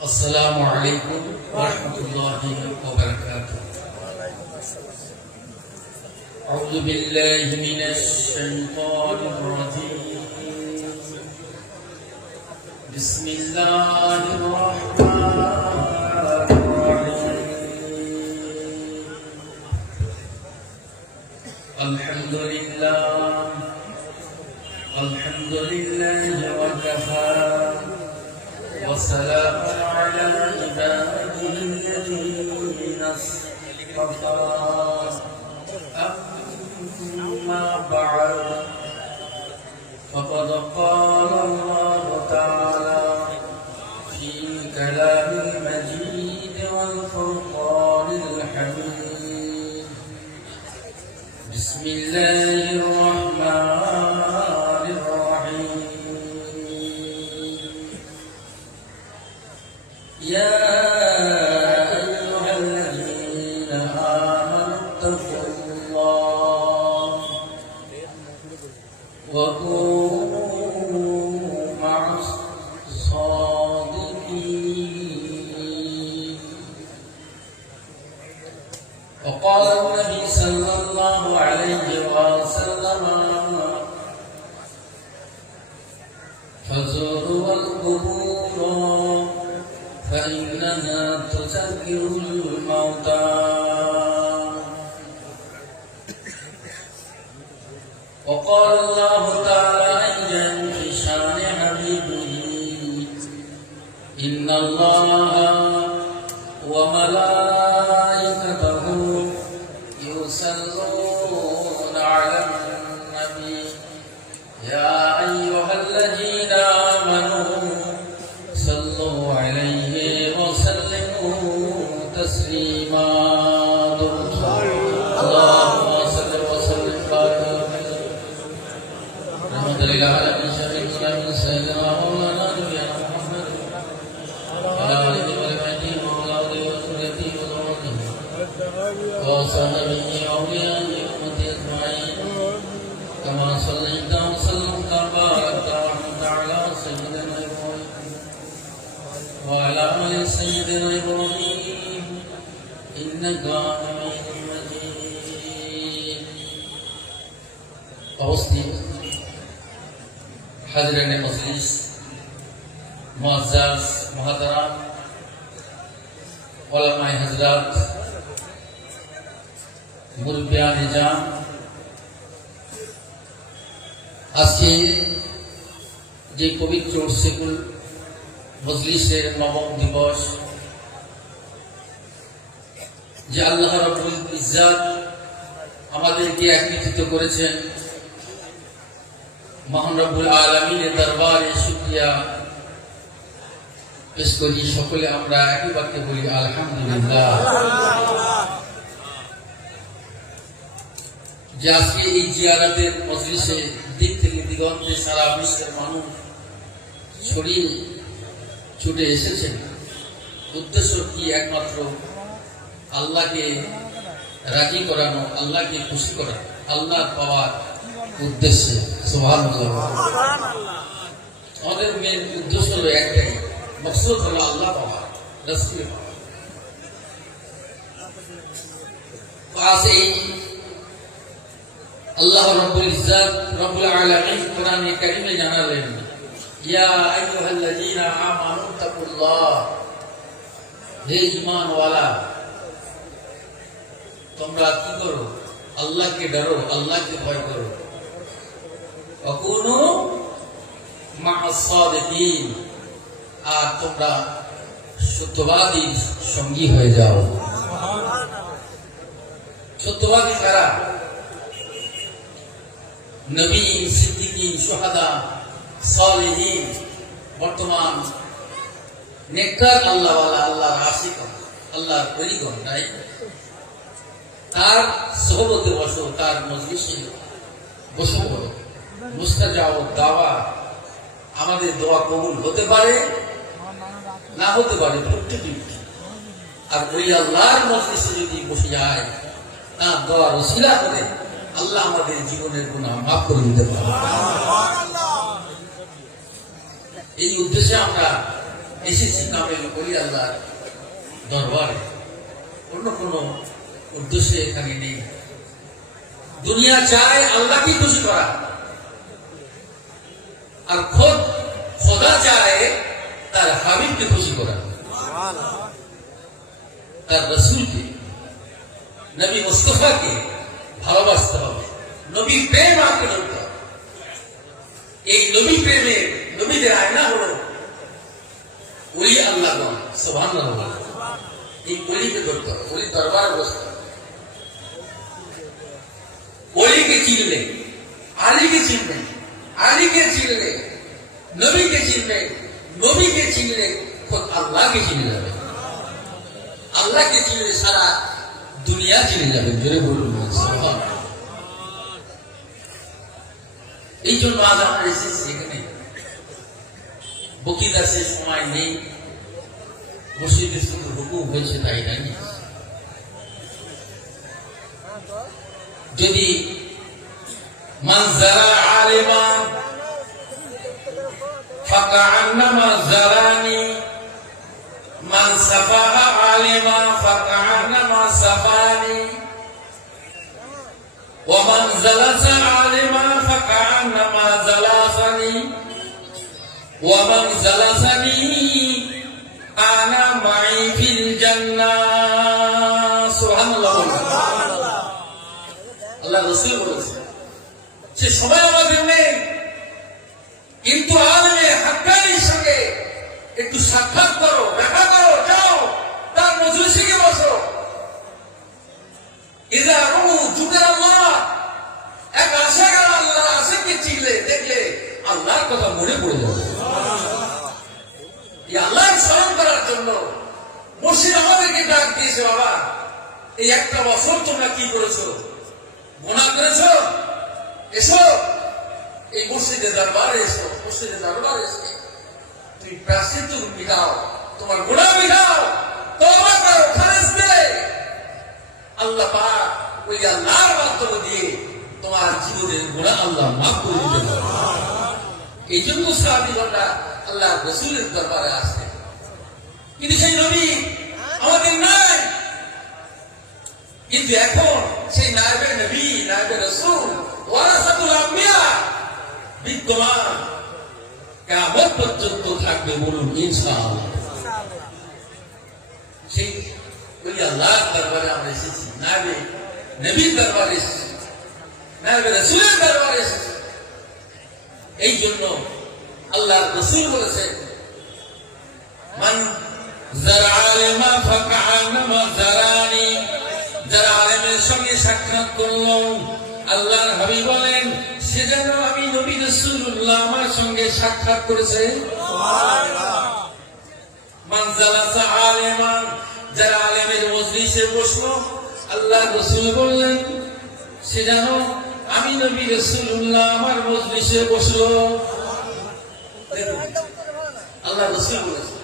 السلام عليكم ورحمة الله وبركاته. أعوذ بالله من الشيطان الرجيم. بسم الله الرحمن الرحيم. الحمد لله وكفى وسلام على عباده الذين اصطفى. أما بعد فقد قال الله تعالى في كلام المجيد والفرقان الحميد. بسم الله الرحمن الرحيم. يا أيها الذين آمنوا اتقوا الله وكونوا مع الصادقين. وقال النبي صلى الله عليه وسلم: فزوروا القبور فإنها تذكر الموتى. وقال الله تعالى أيضا في شأن حبيبه: إن الله وملائكته يصلون على النبي يا أيها الذين آمنوا صلوا عليه وسلموا تسليما. اللهم صل وسلم وبارك رحمة للعالمين شفيعنا سيدنا مولانا نبينا محمد وعلى آله وصحبه وأولاده وذريته وزوجه وصحبه وأوليائه أمته أجمعين. كما صليت وسلمت وباركت ورحمت على سيدنا إبراهيم وعلى آل سيدنا إبراهيم إنك حميد مجيد. উপস্থিত হাজিরানে মজলিস, মুআজ্জাজ মুহাতারাম, উলামায়ে হযরত, মুরব্বিয়ানে জান, আজকে যে পবিত্র সেকুল মজলিসের নবম দিবস, যে আল্লাহ রাব্বুল ইজ্জত আমাদেরকে একত্রিত করেছেন, মহান রব্বুল আলামিনের দরবারে শুকরিয়া পেশ করি। সকলে আমরা একই বাক্যে বলি আলহামদুলিল্লাহ। যে আজকে এই জিয়ারতের মজলিসে দিক থেকে দিগন্তে সারা বিশ্বের মানুষ ছড়িয়ে ছুটে এসেছেন, উদ্দেশ্য কি? একমাত্র আল্লাহকে রাজি করানো, আল্লাহকে খুশি করা, আল্লাহ পাওয়ার উদ্দেশ্যে। সুবহানাল্লাহ। আমাদের মেন উদ্দেশ্য হলো একটাই, মকসুদ হলো আল্লাহ পাওয়া, রাসূল পাওয়া। আজ এই আল্লাহ রাব্বুল ইজ্জত রব্বুল আলামিন কোরআনে কারীমে জানালেন, ইয়া আইয়ুহাল্লাযীনা আমানু তাকুল্লাহ, হে ঈমানওয়ালা তোমরা কি করো? আল্লাহকে ডরো, আল্লাহকে ভয় করো। ওয়াকুনু মা'আস সাদিকিন, আর তোমরা সত্যবাদীর সঙ্গী হয়ে যাও। সত্যবাদী কারা? নবী, সিদ্দিকীন, শুহাদা, সালেহীন, বর্তমান নেককার আল্লাহওয়ালা, আল্লাহর আশিক, আল্লাহর ওলিগণ নাই, তার সোহবতে বসো, তার মজলিসে বসো, মুস্তাজাব দাওয়া। আমাদের দোয়া কবুল হতে পারে, না হতে পারে, 50-50। আর ওই আল্লাহর মজলিসে যদি বসে যায়, তার দোয়ার ওসিলা করে আল্লাহ আমাদের জীবনের গুনাহ মাফ করে দিতে পারে। এই উদ্দেশ্যে আমরা এসেছি কামেল করি আল্লাহ দরবারে, অন্য কোনো উদ্দেশ্যে এখানে নেই। দুনিয়া চায় আল্লাহকে খুশি করা, আর খোদা চায় তার হাবিবকে খুশি করা, তার রসুলকে, নবী মুস্তফাকে ভালোবাসতে হবে, নবী প্রেম আঁকড়ে ধরতে হবে। এই নবী প্রেমের নবীদের আয়না হলো ওলি আল্লাহগণ, সুবহানাল্লাহ। এই ওলিকে ধরতে হবে, ওলি দরবার বসতে হবে। ওলিকে চিনলে আলীকে চিনবে, আলীকে চিনলে নবীকে চিনবে, নবীকে চিনলে খোদ আল্লাহকে চিনে যাবে, আল্লাহকে চিনলে সারা দুনিয়া চিনে যাবে। জোরে বলুন সুবহানাল্লাহ। এই জন্য আজ আমরা এসেছি এখানে। বক্তৃতা সে সময় নেই, মসজিদে শুধু হুকুম হয়েছে তাই নাই। যদি মান যারা আলিমা ফাকান্নামা যারানি, মান সাফাহা আলিমা ফাকান্নামা সাফানি, ওয়া মান জালাসা আলিমা ফাকান্নামা জালাসানি, ওয়া মান জালাসানি আনা মাই ফিল জান্নাহ। সুবহানাল্লাহ। আল্লাহ রাসূল বলেছেন সে সময় আমাদের নেই, কিন্তু আলেমে হাক্কানির সঙ্গে একটু সাক্ষাৎ করো, দেখা করো, যাও তার মজলিসে গিয়ে বসো। ইযা রু যুকারাল্লাহ, এক আশিক আল্লাহ আশিককে চিনলে দেখলে আল্লাহর কথা মনে পড়ে যাবে। এই আল্লাহর স্মরণ করার জন্য মুর্শিদ আমাদেরকে ডাক দিয়েছে, বাবা এই একটা বছর তোমরা কি করেছো? গুনাহ করেছো? এসো এই মসজিদের দরবারে এসো, মসজিদের দরবারে এসে তুমি প্রায়শ্চিত্ত মিটাও, তোমার গুনাহ মিটাও, তওবা করো, খালেস দে। আল্লাহ পাক ওই আল্লাহর মাধ্যমে দিয়ে তোমার জীবনের গুনাহ আল্লাহ মাফ করে দিতে পারে। এই জন্য সাহাবীগণরা আল্লাহ রাসূলের দরবারে আসে। কিন্তু সেই নবী আমাদের নাই, কিন্তু এখন সেই নায়েবে নবী, নায়েবে রাসূল, ওয়ারাসাতুল আম্বিয়া বিদ্যমান, কিয়ামত পর্যন্ত থাকবে। বলুন ইনশাআল্লাহ। সেই ওই আল্লাহর দরবারে আমরা এসেছি, নায়েবে নবীর দরবারে এসেছি, নায়েবে রাসূলের দরবারে এসেছি। এই জন্য আল্লাহ রাসূল বলেছেন, মান যারা আলিমা ফাকান্নামা যারানি, যারা আলেমের সঙ্গে সাক্ষাৎ করলো, আল্লাহর হাবিব বলেন সে যেন আমি নবী রাসূলুল্লাহ আমার সঙ্গে সাক্ষাৎ করেছে। সুবহানাল্লাহ। মান জালাসা আলিমা, যারা আলেমের মজলিসে বসলো, আল্লাহ রাসূল বললেন সে যেন আমি নবী রাসূলুল্লাহ আমার মজলিসে বসলো। আল্লাহ রাসূল বলেছেন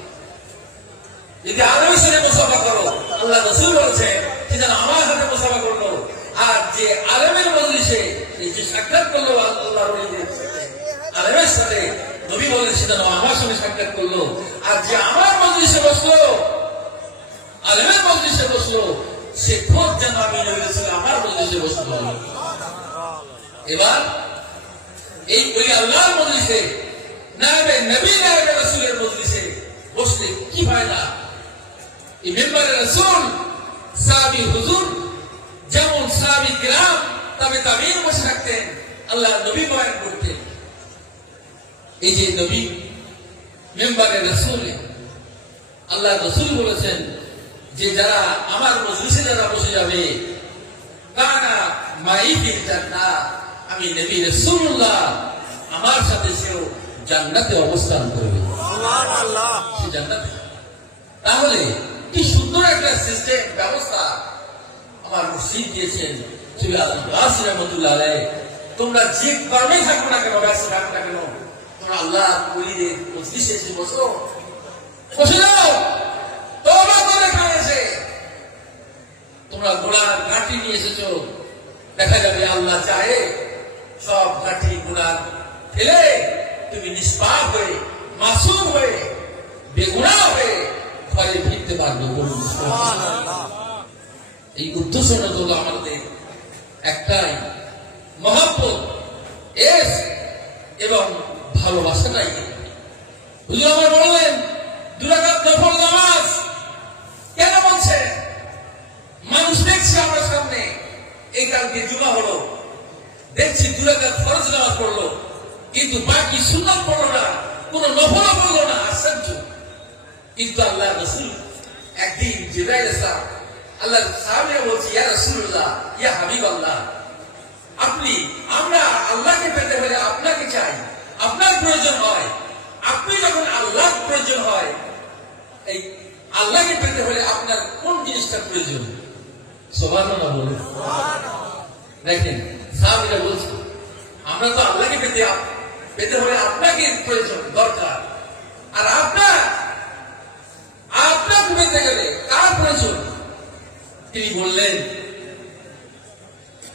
যদি আলেমের সাথে মুসাফা করো, আল্লাহ রাসূল বলেছেন সে যেন আমার সাথে মুসাফা করলো। আর যে আলেমের মজলিসে এই যে সাক্ষাৎ করলো আল্লাহর ওলিদের সাথে, আলেমের সাথে, নবী বলেন সে যেন আমার সঙ্গে সাক্ষাৎ করলো। আর যে আমার মজলিসে বসলো, আলেমের মজলিসে বসলো, সে খোদ যেন আমি নবী রাসূল আমার মজলিসে বসলো। এবার এই ওই আল্লাহর মজলিসে নায়েবে নবী, নায়েবে রাসূলের মজলিসে বসলে কি ফায়দা? এই মেম্বারে রাসূল সাহাবী হুজুর যেমন সাহাবী কিরাম তবে তাবিঈন বসে থাকতেন, আল্লাহ নবী বয়ান করতেন। এই যে নবী মেম্বারে রাসূলে আল্লাহ রাসূল বলেছেন যে যারা আমার মজলিসে যারা বসে যাবে, কানা মাই ফিল জান্নাহ, আমি নবী রাসূলুল্লাহ আমার সাথে সেও জান্নাতে অবস্থান করবে। সুবহানাল্লাহ। সে জান্নাতে। তাহলে কি সুন্দর একটা সিস্টেম, ব্যবস্থা আমার মুর্শিদ দিয়েছেন সুবহান আল্লাহ রাহমাতুল্লাহ আলাইহি। তোমরা যে কর্মে থাকো না কেন, ব্যস্ত থাকো না কেন, তোমরা আল্লাহ ওলিদের মজলিসে এসে বসো, বসে যাও, তওবা করে খায়েছে। তোমরা গোলার ঘাটি নিয়ে এসেছো, দেখা যাবে আল্লাহ চাহে সব ঘাটি গোলার ফেলে তুমি নিষ্পাপ হয়ে, মাসুম হয়ে বেগুনাহ হয়ে ঘরে ফিরতে পারবো। বলুন এই উদ্দেশ্য হলো আমাদের একটাই, মহব্বত, এস এবং ভালোবাসাটাই। হুজুর আমার বললেন 2 রাকাত নফল নামাজ কেন বলছে? মানুষ দেখছি আমরা সামনে, এই কালকে জুমা হলো, দেখছি 2 রাকাত ফরজ নামাজ পড়লো, কিন্তু বাকি সুন্নাত পড়লো না, কোন নফল পড়লো না। আশ্চর্য। কিন্তু আল্লাহ রাসূল একদিন জিবরাইল ইসলাম আল্লাহ সাহাবীরা বলছে, ইয়া রাসূলুল্লাহ, ইয়া হাবিবাল্লাহ, আমরা আল্লাহকে পেতে হলে আপনাকে চাই, আপনার প্রয়োজন হয়। আপনি যখন আল্লাহর প্রয়োজন হয়, এই আল্লাহকে পেতে হলে আপনার কোন জিনিসটা প্রয়োজন? সুবহানাল্লাহ বলে দেখেন, সাহাবীরা বলছে আমরা তো আল্লাহকে পেতে হলে আপনাকে প্রয়োজন দরকার, আর আপনাকে পেতে গেলে কার প্রয়োজন?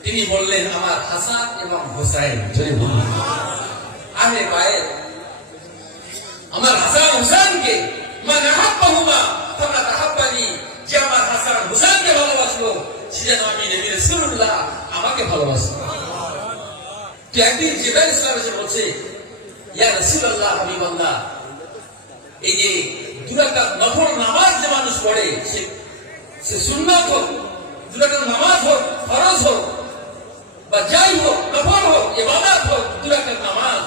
তিনি বললেন আমার হাসান এবং হোসাইন। যদি বলুন আরে ভাইয়ের, আমার হাসান হোসেনকে মান আহাব্বাহুমা ফাকাদ আহাব্বানি, যে আমার হাসান হোসেনকে ভালোবাসলো সে যেন আমি নবী রাসূলুল্লাহ আমাকে ভালোবাসে। তো একদিন জিবরাইল ইসলাম এসে বলছে, ইয়া রাসূলুল্লাহ, হাবিবাল্লাহ, এই যে 2 রাকাত নফল নামাজ যে মানুষ পড়ে, সে সুন্নাত হোক, 2 রাকাত নামাজ হোক, ফরজ হোক বা যাই হোক, নফল হোক, ইবাদত হোক, 2 রাকাত নামাজ,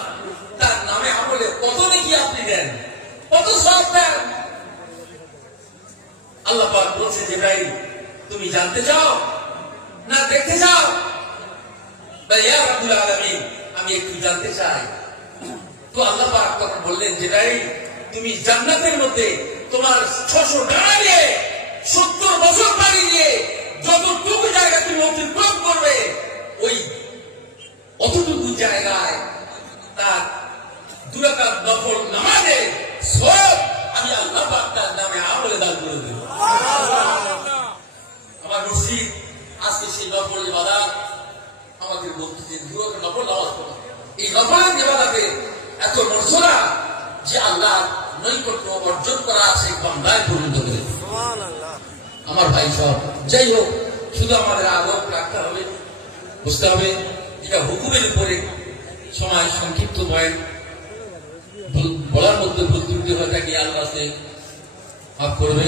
তার নামে আমলে কত নেকি আপনি দেন, কত সওয়াব দেন? আল্লাহ পাক বলছে, জিবরাইল তুমি জানতে চাও না দেখতে চাও? ইয়া রাব্বুল আলামিন, আমি একটু জানতে চাই। তো আল্লাহ পাক তখন বললেন, জিবরাইল তুমি জান্নাতের মধ্যে তোমার 600 ডানা দিয়ে 70 বছর পাড়ি দিয়ে যতটুকু জায়গা তুমি অতিক্রম করবে, ওই অতটুকু জায়গায় তার 2 রাকাত নফল নামাজে সওয়াব আমি আল্লাহ পাক তার নামে আমলে দান করে দেব। আমার মুর্শিদ আজকে সেই নফল ইবাদত আমাদের বলতে যে 2 রাকাত নফল নামাজ পড়া, এই নফল ইবাদতে এত মর্যাদা যে আল্লাহ নৈকট্য অর্জন করা সেই বান্দায় পরিণত করে। আমার ভাই সব যাই হোক, শুধু আমাদের আগ্রহ রাখতে হবে, বুঝতে হবে এটা হুকুমের উপরে। সময় সংক্ষিপ্ত বয়ান বলার মধ্যে ভুল ত্রুটি হয়ে থাকে, আল্লাহ মাফ করবে।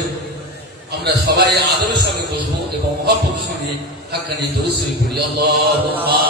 আমরা সবাই আদরের সঙ্গে বসবো এবং মহব্বতের সঙ্গে হাক্কানি দরুদ শরীফ পড়ি। আল্লাহুম্মা